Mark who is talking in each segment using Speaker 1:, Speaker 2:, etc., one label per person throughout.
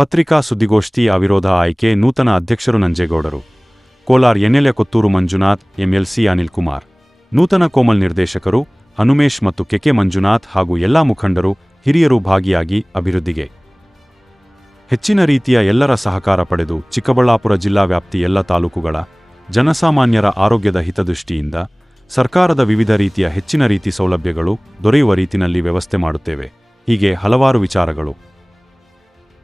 Speaker 1: ಪತ್ರಿಕಾ ಸುದ್ದಿಗೋಷ್ಠಿ ಅವಿರೋಧ ಆಯ್ಕೆ ನೂತನ ಅಧ್ಯಕ್ಷರು ನಂಜೇಗೌಡರು. Kolar MLA Kothur Manjunath, MLC Anil Kumar. ನೂತನ ಕೋಮಲ್ ನಿರ್ದೇಶಕರು ಹನುಮೇಶ್ ಮತ್ತು ಕೆಕೆ ಮಂಜುನಾಥ್ ಹಾಗೂ ಎಲ್ಲಾ ಮುಖಂಡರು, ಹಿರಿಯರು ಭಾಗಿಯಾಗಿ ಅಭಿವೃದ್ಧಿಗೆ. ಹೆಚ್ಚಿನ ರೀತಿಯ ಎಲ್ಲರ ಸಹಕಾರ ಪಡೆದು ಚಿಕ್ಕಬಳ್ಳಾಪುರ ಜಿಲ್ಲಾ ವ್ಯಾಪ್ತಿ ಎಲ್ಲ ತಾಲೂಕುಗಳ ಜನಸಾಮಾನ್ಯರ ಆರೋಗ್ಯದ ಹಿತದೃಷ್ಟಿಯಿಂದ ಸರ್ಕಾರದ ವಿವಿಧ ರೀತಿಯ ಹೆಚ್ಚಿನ ರೀತಿ ಸೌಲಭ್ಯಗಳು ದೊರೆಯುವ ರೀತಿನಲ್ಲಿ ವ್ಯವಸ್ಥೆ ಮಾಡುತ್ತೇವೆ. ಹೀಗೆ ಹಲವಾರು ವಿಚಾರಗಳು.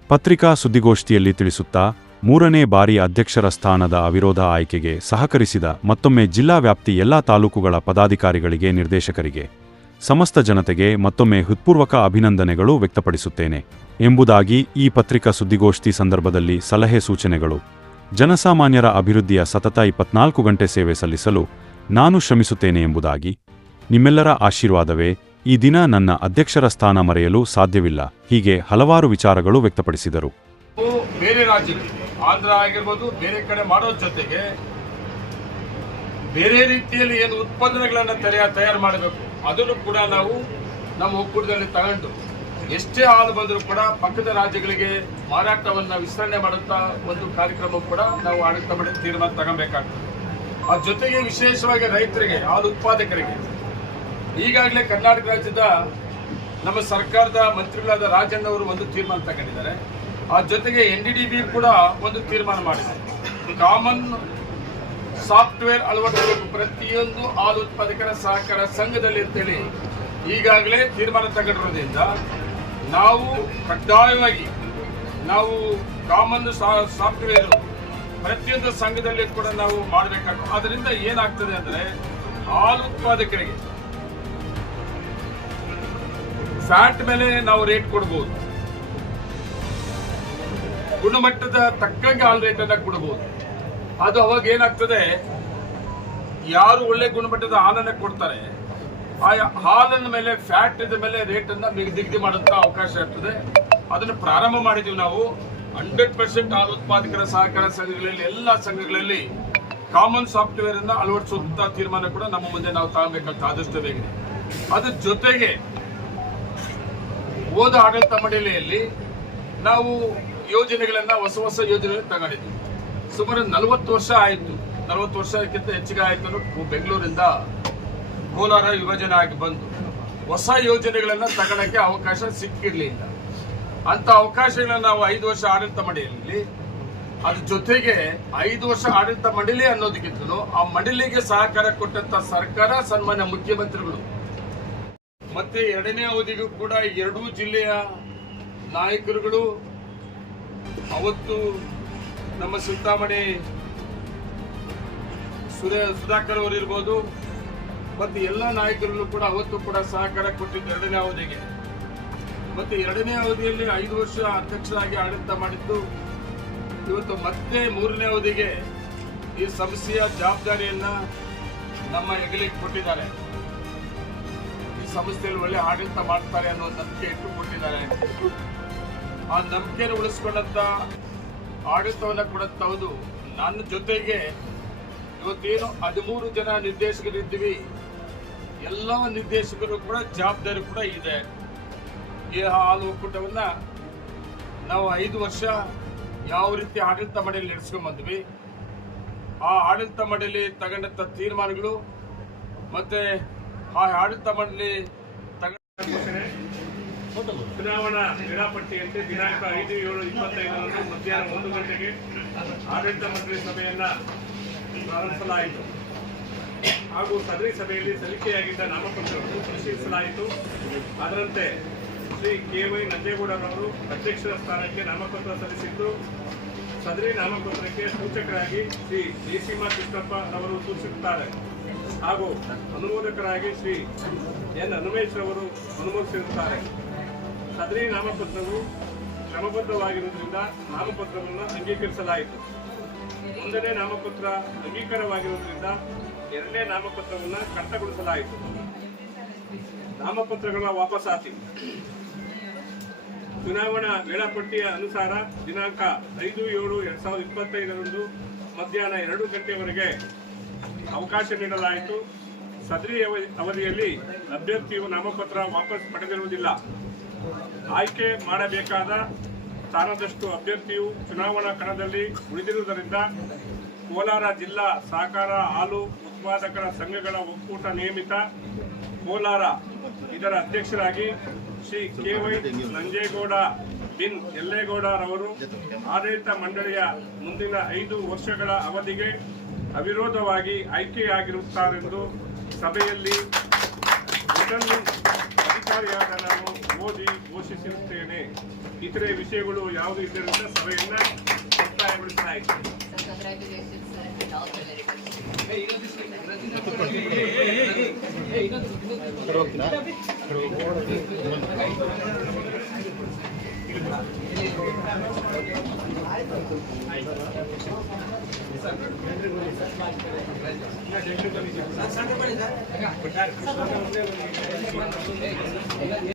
Speaker 1: ಪತ್ರಿಕಾ ಸುದ್ದಿಗೋಷ್ಠಿಯಲ್ಲಿ ತಿಳಿಸುತ್ತಾ, ಮೂರನೇ ಬಾರಿ ಅಧ್ಯಕ್ಷರ ಸ್ಥಾನದ ಅವಿರೋಧ ಆಯ್ಕೆಗೆ ಸಹಕರಿಸಿದ ಮತ್ತೊಮ್ಮೆ ಜಿಲ್ಲಾ ವ್ಯಾಪ್ತಿ ಎಲ್ಲಾ ತಾಲೂಕುಗಳ ಪದಾಧಿಕಾರಿಗಳಿಗೆ ನಿರ್ದೇಶಕರಿಗೆ, ಸಮಸ್ತ ಜನತೆಗೆ ಮತ್ತೊಮ್ಮೆ ಹೃತ್ಪೂರ್ವಕ ಅಭಿನಂದನೆಗಳು ವ್ಯಕ್ತಪಡಿಸುತ್ತೇನೆ. ಎಂಬುದಾಗಿ ಈ ಪತ್ರಿಕಾ ಸುದ್ದಿಗೋಷ್ಠಿ ಸಂದರ್ಭದಲ್ಲಿ ಸಲಹೆ ಸೂಚನೆಗಳು. ಜನಸಾಮಾನ್ಯರ ಅಭಿವೃದ್ಧಿಯ ಸತತ ಇಪ್ಪತ್ನಾಲ್ಕು ಗಂಟೆ ಸೇವೆ ಸಲ್ಲಿಸಲು ನಾನು ಶ್ರಮಿಸುತ್ತೇನೆ ಎಂಬುದಾಗಿ, ನಿಮ್ಮೆಲ್ಲರ ಆಶೀರ್ವಾದವೇ ಈ ದಿನ ನನ್ನ ಅಧ್ಯಕ್ಷರ ಸ್ಥಾನ ಮರೆಯಲು ಸಾಧ್ಯವಿಲ್ಲ. ಹೀಗೆ ಹಲವಾರು ವಿಚಾರಗಳು ವ್ಯಕ್ತಪಡಿಸಿದರು.
Speaker 2: ಬೇರೆ ರಾಜ್ಯಕ್ಕೆ, ಆಂಧ್ರ ಆಗಿರ್ಬೋದು, ಬೇರೆ ಕಡೆ ಮಾಡೋ ಜೊತೆಗೆ ಬೇರೆ ರೀತಿಯಲ್ಲಿ ಏನು ಉತ್ಪನ್ನಗಳನ್ನು ತಯಾರು ತಯಾರು ಮಾಡಬೇಕು. ಅದನ್ನು ಕೂಡ ನಾವು ನಮ್ಮ ಒಕ್ಕೂಟದಲ್ಲಿ ತಗೊಂಡು ಎಷ್ಟೇ ಹಾಲು ಬಂದರೂ ಕೂಡ ಪಕ್ಕದ ರಾಜ್ಯಗಳಿಗೆ ಮಾರಾಟವನ್ನ ವಿಸ್ತರಣೆ ಮಾಡುತ್ತಾ ಒಂದು ಕಾರ್ಯಕ್ರಮ ಕೂಡ ನಾವು ಆಡಳಿತ ಮಾಡಿ ತೀರ್ಮಾನ ತಗೋಬೇಕಾಗ್ತದೆ. ಆ ಜೊತೆಗೆ ವಿಶೇಷವಾಗಿ ರೈತರಿಗೆ, ಹಾಲು ಉತ್ಪಾದಕರಿಗೆ ಈಗಾಗಲೇ ಕರ್ನಾಟಕ ರಾಜ್ಯದ ನಮ್ಮ ಸರ್ಕಾರದ ಮಂತ್ರಿಗಳಾದ ರಾಜಣ್ಣ ಅವರು ಒಂದು ತೀರ್ಮಾನ ತಗೊಂಡಿದ್ದಾರೆ. ಆ ಜೊತೆಗೆ ಎನ್ ಡಿ ಡಿ ಬಿ ಕೂಡ ಒಂದು ತೀರ್ಮಾನ ಮಾಡಿದೆ ಕಾಮನ್ ಸಾಫ್ಟ್ವೇರ್ ಅಳವಡಿಸಬೇಕು ಪ್ರತಿಯೊಂದು ಹಾಲು ಉತ್ಪಾದಕರ ಸಹಕಾರ ಸಂಘದಲ್ಲಿ ಅಂತೇಳಿ ಈಗಾಗಲೇ ತೀರ್ಮಾನ ತಗೊಂಡಿರೋದ್ರಿಂದ ನಾವು ಕಡ್ಡಾಯವಾಗಿ ನಾವು ಕಾಮನ್ ಸಾಫ್ಟ್ವೇರ್ ಪ್ರತಿಯೊಂದು ಸಂಘದಲ್ಲಿ ಕೂಡ ನಾವು ಮಾಡಬೇಕಾಗ್ತದೆ ಅದರಿಂದ ಏನಾಗ್ತದೆ ಅಂದರೆ ಹಾಲು ಉತ್ಪಾದಕರಿಗೆ ಫ್ಯಾಟ್ ಮೇಲೆ ನಾವು ರೇಟ್ ಕೊಡ್ಬೋದು. ಗುಣಮಟ್ಟದ ತಕ್ಕಂಗೆ ಹಾಲು ರೇಟ್ ಅನ್ನ ಕೊಡಬಹುದು ಅದು ಅವಾಗ ಏನಾಗ್ತದೆ? ಯಾರು ಒಳ್ಳೆ ಗುಣಮಟ್ಟದ ಹಾಲನ್ನ ಕೊಡ್ತಾರೆ, ಆ ಹಾಲಿನ ಮೇಲೆ ಫ್ಯಾಟ್ ಇದ ಮೇಲೆ ರೇಟ್ ಅನ್ನ ನಿಗದಿ ಮಾಡುವಂತ ಅವಕಾಶ ಇರ್ತದೆ. ಅದನ್ನು ಪ್ರಾರಂಭ ಮಾಡಿದೀವಿ ನಾವು. ಹಂಡ್ರೆಡ್ ಪರ್ಸೆಂಟ್ ಹಾಲು ಉತ್ಪಾದಕರ ಸಹಕಾರ ಸಂಘಗಳಲ್ಲಿ, ಎಲ್ಲ ಸಂಘಗಳಲ್ಲಿ ಕಾಮನ್ ಸಾಫ್ಟ್ವೇರ್ ಅನ್ನ ಅಳವಡಿಸುವಂತ ತೀರ್ಮಾನ ಕೂಡ ನಮ್ಮ ಮುಂದೆ ನಾವು ತಾಳ್ಬೇಕಾದ ಆದಷ್ಟು ಬೇಗನೆ ಅದ್ರ ಜೊತೆಗೆ ಹೋದ ಆಡಳಿತ ಮಂಡಳಿಯಲ್ಲಿ ನಾವು ಯೋಜನೆಗಳನ್ನ, ಹೊಸ ಹೊಸ ಯೋಜನೆಗಳನ್ನ ತಗೊಂಡಿದ್ವಿ. ಸುಮಾರು ನಲವತ್ತು ವರ್ಷ ಆಯಿತು. ನಲವತ್ತು ವರ್ಷಕ್ಕಿಂತ ಹೆಚ್ಚಿಗೆ ಆಯಿತು ಬೆಂಗಳೂರಿಂದ ಕೋಲಾರ ವಿಭಜನೆ ಆಗಿ ಬಂದು ಹೊಸ ಯೋಜನೆಗಳನ್ನ ತಗೊಳಕ್ಕೆ ಅವಕಾಶ ಸಿಕ್ಕಿರಲಿಲ್ಲ. ಅಂತ ಅವಕಾಶಗಳನ್ನ ನಾವು ಐದು ವರ್ಷ ಆಡಳಿತ ಮಂಡಳಿಯಲ್ಲಿ, ಅದ್ರ ಜೊತೆಗೆ ಐದು ವರ್ಷ ಆಡಳಿತ ಮಂಡಳಿ ಅನ್ನೋದಕ್ಕಿಂತಲೂ ಆ ಮಂಡಳಿಗೆ ಸಹಕಾರ ಕೊಟ್ಟಂತ ಸರ್ಕಾರ ಸನ್ಮಾನ್ಯ ಮುಖ್ಯಮಂತ್ರಿಗಳು ಮತ್ತೆ ಎರಡನೇ ಅವಧಿಗೂ ಕೂಡ ಎರಡೂ ಜಿಲ್ಲೆಯ ನಾಯಕರುಗಳು ಅವತ್ತು ನಮ್ಮ ಚಿಂತಾಮಣಿ ಸುಧಾಕರ್ ಅವರು ಇರ್ಬೋದು, ಮತ್ತೆ ಎಲ್ಲ ನಾಯಕರುಗಳು ಕೂಡ ಅವತ್ತು ಕೂಡ ಸಹಕಾರ ಕೊಟ್ಟಿದ್ದು ಎರಡನೇ ಅವಧಿಗೆ. ಮತ್ತೆ ಎರಡನೇ ಅವಧಿಯಲ್ಲಿ ಐದು ವರ್ಷ ಅಧ್ಯಕ್ಷರಾಗಿ ಆಡಳಿತ ಮಾಡಿದ್ದು, ಇವತ್ತು ಮತ್ತೆ ಮೂರನೇ ಅವಧಿಗೆ ಈ ಸಂಸ್ಥೆಯ ಜವಾಬ್ದಾರಿಯನ್ನು ನಮ್ಮ ಹೆಗಲಿಗೆ ಕೊಟ್ಟಿದ್ದಾರೆ. ಸಂಸ್ಥೆಯಲ್ಲಿ ಒಳ್ಳೆ ಆಡಳಿತ ಮಾಡ್ತಾರೆ ಅನ್ನೋ ನಂಬಿಕೆ ಇಟ್ಟುಕೊಂಡಿದ್ದಾರೆ. ಆ ನಂಬಿಕೆಯನ್ನು ಉಳಿಸ್ಕೊಂಡಂತ ಆಡಳಿತವನ್ನು ಕೂಡ ತೆಗೆದು ನನ್ನ ಜೊತೆಗೆ ಇವತ್ತೇನು ಹದಿಮೂರು ಜನ ನಿರ್ದೇಶಕರಿದ್ದೀವಿ ಎಲ್ಲ ನಿರ್ದೇಶಕರು ಕೂಡ ಜವಾಬ್ದಾರಿ ಕೂಡ ಇದೆ. ಈ ಹಾಲು ಒಕ್ಕೂಟವನ್ನ ನಾವು ಐದು ವರ್ಷ ಯಾವ ರೀತಿ ಆಡಳಿತ ಮಂಡಳಿ ನಡೆಸ್ಕೊಂಡ್ ಬಂದ್ವಿ. ಆ ಆಡಳಿತ ಮಂಡಳಿ ತಗೊಂಡಂತ ತೀರ್ಮಾನಗಳು ಮತ್ತೆ ಆ ಆಡಳಿತ ಮಂಡಳಿ
Speaker 3: ಚುನಾವಣಾ ವೇಳಾಪಟ್ಟಿಯಂತೆ ದಿನಾಂಕ ಐದು ಏಳು ಇಪ್ಪತ್ತೈದರಂದು ಮಧ್ಯಾಹ್ನ ಒಂದು ಗಂಟೆಗೆ ಆಡಳಿತ ಮಂಡಳಿ ಸಭೆಯನ್ನ ಪ್ರಾರಂಭಿಸಲಾಯಿತು. ಹಾಗೂ ಸದರಿ ಸಭೆಯಲ್ಲಿ ಸಲ್ಲಿಕೆಯಾಗಿದ್ದ ನಾಮಪತ್ರವನ್ನು ಪರಿಶೀಲಿಸಲಾಯಿತು. ಅದರಂತೆ ಶ್ರೀ ಕೆ ವೈ ನಂಜೇಗೌಡರವರು ಅಧ್ಯಕ್ಷರ ಸ್ಥಾನಕ್ಕೆ ನಾಮಪತ್ರ ಸಲ್ಲಿಸಿದ್ದು ಸದರಿ ನಾಮಪತ್ರಕ್ಕೆ ಸೂಚಕರಾಗಿ ಶ್ರೀ ಜಯಸೀಮ ಕೃಷ್ಣಪ್ಪ ಅವರು ಸೂಚಿಸುತ್ತಾರೆ. ಹಾಗೂ ಅನುಮೋದಕರಾಗಿ ಶ್ರೀ ಎನ್ ಹನುಮೇಶ್ ಅವರು ಅನುಮೋದಿಸಿರುತ್ತಾರೆ. ಸದರಿ ನಾಮಪತ್ರವು ಕ್ರಮಬದ್ಧವಾಗಿರುವುದರಿಂದ ನಾಮಪತ್ರವನ್ನು ಅಂಗೀಕರಿಸಲಾಯಿತು. ಒಂದನೇ ನಾಮಪತ್ರ ಅಂಗೀಕಾರವಾಗಿರುವುದರಿಂದ ಎರಡನೇ ನಾಮಪತ್ರವನ್ನು ಕರ್ತಗೊಳಿಸಲಾಯಿತು ನಾಮಪತ್ರಗಳ ವಾಪಸಾತಿ. ಚುನಾವಣಾ ವೇಳಾಪಟ್ಟಿಯ ಅನುಸಾರ ದಿನಾಂಕ ಐದು ಏಳು ಎರಡ್ ಸಾವಿರದ ಇಪ್ಪತ್ತೈದರಂದು ಮಧ್ಯಾಹ್ನ ಎರಡು ಗಂಟೆವರೆಗೆ ಅವಕಾಶ ನೀಡಲಾಯಿತು. ಸದರಿ ಅವಧಿ- ಅವಧಿಯಲ್ಲಿ ಅಭ್ಯರ್ಥಿಯು ನಾಮಪತ್ರ ವಾಪಸ್ ಪಡೆದಿರುವುದಿಲ್ಲ. ಆಯ್ಕೆ ಮಾಡಬೇಕಾದ ಸ್ಥಾನದಷ್ಟು ಅಭ್ಯರ್ಥಿಯು ಚುನಾವಣಾ ಕಣದಲ್ಲಿ ಉಳಿದಿರುವುದರಿಂದ ಕೋಲಾರ ಜಿಲ್ಲಾ ಸಹಕಾರ ಹಾಲು ಉತ್ಪಾದಕರ ಸಂಘಗಳ ಒಕ್ಕೂಟ ನಿಯಮಿತ ಕೋಲಾರ, ಇದರ ಅಧ್ಯಕ್ಷರಾಗಿ ಶ್ರೀ ಕೆ ವೈ ನಂಜೇಗೌಡ ಬಿನ್ ಯಲ್ಲೇಗೌಡರವರು ಆಡಳಿತ ಮಂಡಳಿಯ ಮುಂದಿನ ಐದು ವರ್ಷಗಳ ಅವಧಿಗೆ ಅವಿರೋಧವಾಗಿ ಆಯ್ಕೆಯಾಗಿರುತ್ತಾರೆಂದು ಸಭೆಯಲ್ಲಿ ಅಧಿಕಾರಿಯಾದ ನಾನು ಓದಿ ಘೋಷಿಸಿರುತ್ತೇನೆ. ಇತರೆ ವಿಷಯಗಳು ಯಾವುದು ಇದರಿಂದ ಸಭೆಯನ್ನು ಮುಕ್ತಾಯಗೊಳಿಸಲಾಯಿತು.
Speaker 4: So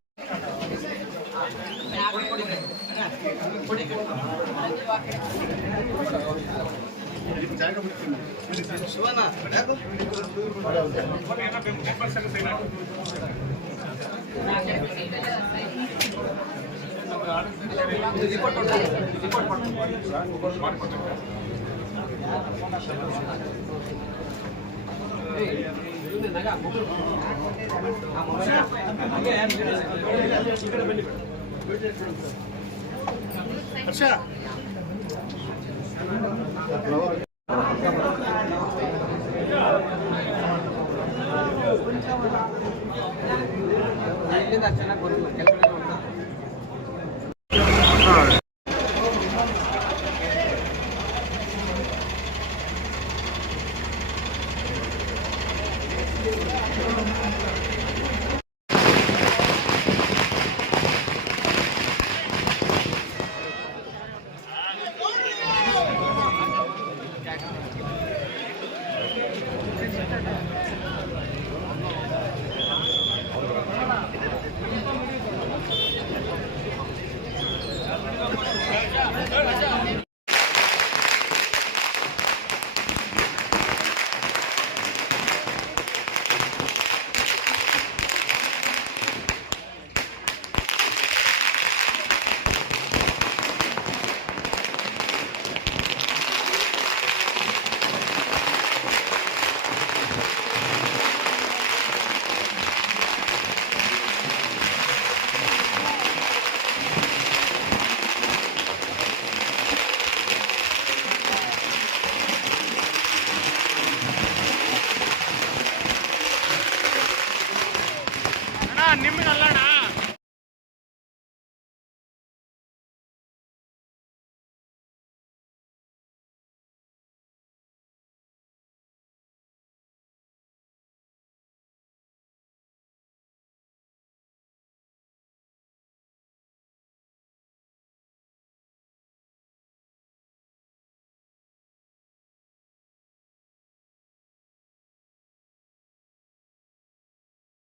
Speaker 4: congratulations sir and all the
Speaker 5: Nimmi நல்லா